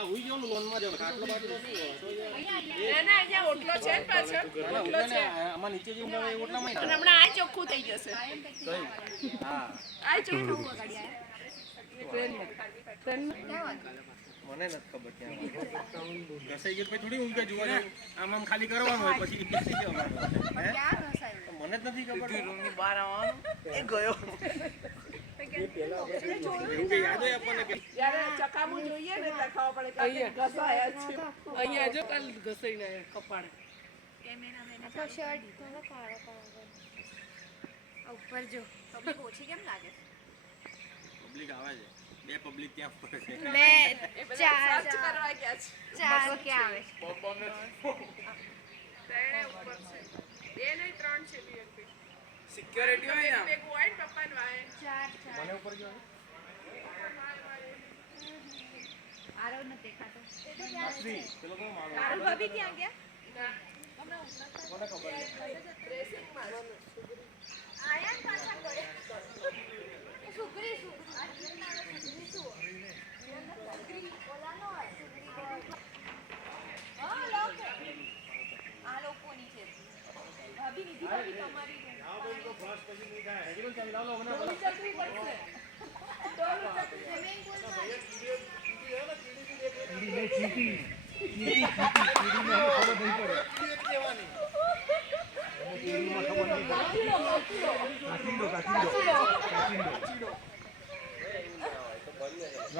આ હુઈ ગયો લોન માં જાવ ખાટલો બાટલો ના અહીંયા ઓટલો છે ને પાછળ ઓટલો છે આમાં નીચે જેવું આવે ઓટલા માં અને હમણાં આ ચોખ્ખું થઈ જશે હા આ ચોખ્ખું ટ્રેન મને નથી ખબર ક્યાં ઘસાઈ ગયું પછી થોડી ઊંઘે જોવા જાવ આમ આમ ખાલી કરવાનું હોય પછી બેસી ગયો મને જ નથી ખબર રૂમ ની બહાર આવવાનું એ ગયો ચકામું જોઈએ ને દેખાવા પડે કે ઘસાયા છે અહીંયા જો કાલ ઘસાઈને કપાળે તો શર્ટ થોડો કાળો કાળો ઉપર જો પબ્લિક ઓછી કેમ લાગે પબ્લિક આવે છે બે પબ્લિક ત્યાં ફરે છે બે ચાર કરવા ગયા છે ચાર ક્યાં આવે ત્રણે ઉપર છે બે નહીં ત્રણ છે બીએનપી સિક્યોરિટી હોય ને એક વાઈટ પપ્પાને વાય ચાર મને ઉપર ગયો આરવ ન દેખાતો શ્રી પેલો કોણ મારો આરવ ભાભી ક્યાં ગયા મને ખબર ડ્રેસિંગમાં આયા ને પાછા ગયે સુગરી ઓલાનો હા લોકો આ લોકોની છે ભાભી નિધિ ભાભી તમારી તો ફર્સ્ટ પછી નહીં થાય હજી પણ ચાલ લાવો મને ચકરી પડશે સ્વિમિંગ પૂલ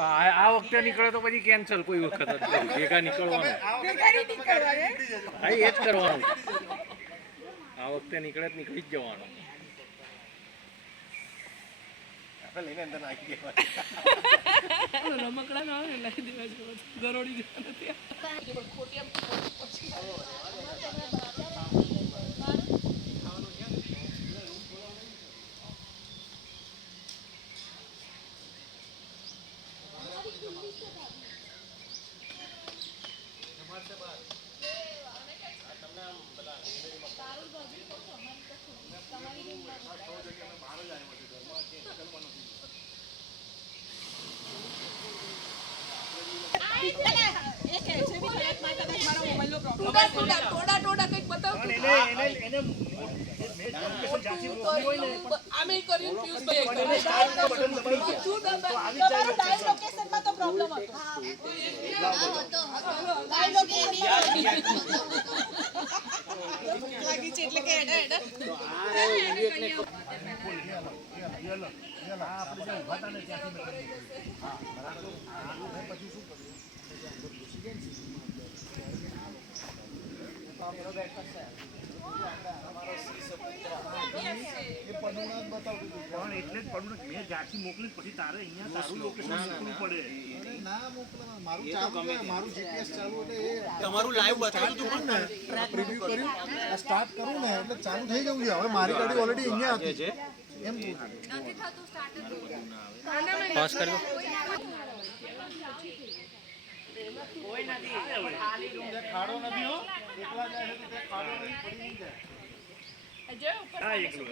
આ વખતે નીકળે તો પછી કેન્સલ કોઈ વખત ભેગા નીકળવાનું હા એ જ કરવાનું આ વખતે નીકળે તો નીકળી જ જવાનું આપણે લઈને અંદર નાખી દેવા રમકડા ના આવે લાવી દેવા જો ગરોડી જવા નથી ખોટી ટોડા કઈક બતાવ આમે કર્યું પિયુષભાઈ લોકેશનમાં તો પ્રોબ્લેમ હતો લાગી છે એટલે કે એડા મેં જ્યાંથી મોકલી પછી તારે અહીંયા તારું લોકેશન મોકલવું પડે ના મોકલો મારું ચાલુ મારું જીપીએસ ચાલુ એટલે તમારું લાઈવ બતાવ્યું હતું પણ પ્રિવ્યુ કર્યું સ્ટાર્ટ કરું ને એટલે ચાલુ થઈ જવું છે હવે મારી ગાડી ઓલરેડી અહીંયા હતી છે એમ નથી થતું સ્ટાર્ટ પાસ કરી દો કોઈ નથી ખાડો નથી હો એકલા જાય છે તો ખાડો નહીં પડી નહીં જાય જો ઉપર હા એકલો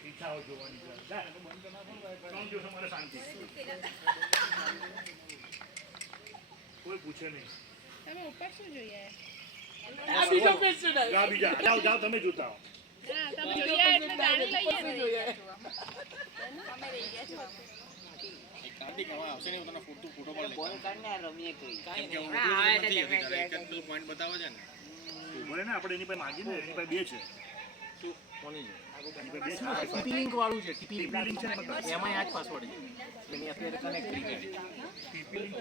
ઈચ્છાઓ જોવાની છે જા તો બંધ ના કરો ત્રણ દિવસ અમારે શાંતિ કોઈ પૂછે નહીં તમે ઉપર શું જોઈએ આ બીજો ક્વેશ્ચન આવે જા બીજા જાઓ જાઓ તમે જોતા આવો હા તમે જોઈએ એટલે જાણી લઈએ જોઈએ અમે રહી ગયા છો કાર્તિક હવે આવશે નહીં તને ફોટો પાડ લે બોલ કાઢને રમીએ કોઈ કેમ કે હું નથી એક જ પોઈન્ટ બતાવે છે ને બોલે ને આપણે એની પાસે માંગીને એની પાસે બે છે શું કોની છે એની પાસે બે છે ટીપી લિંક વાળું છે ટીપી લિંક છે ને બધા એમાં આ જ પાસવર્ડ છે એની અત્યારે કનેક્ટ થઈ ગઈ ટીપી લિંક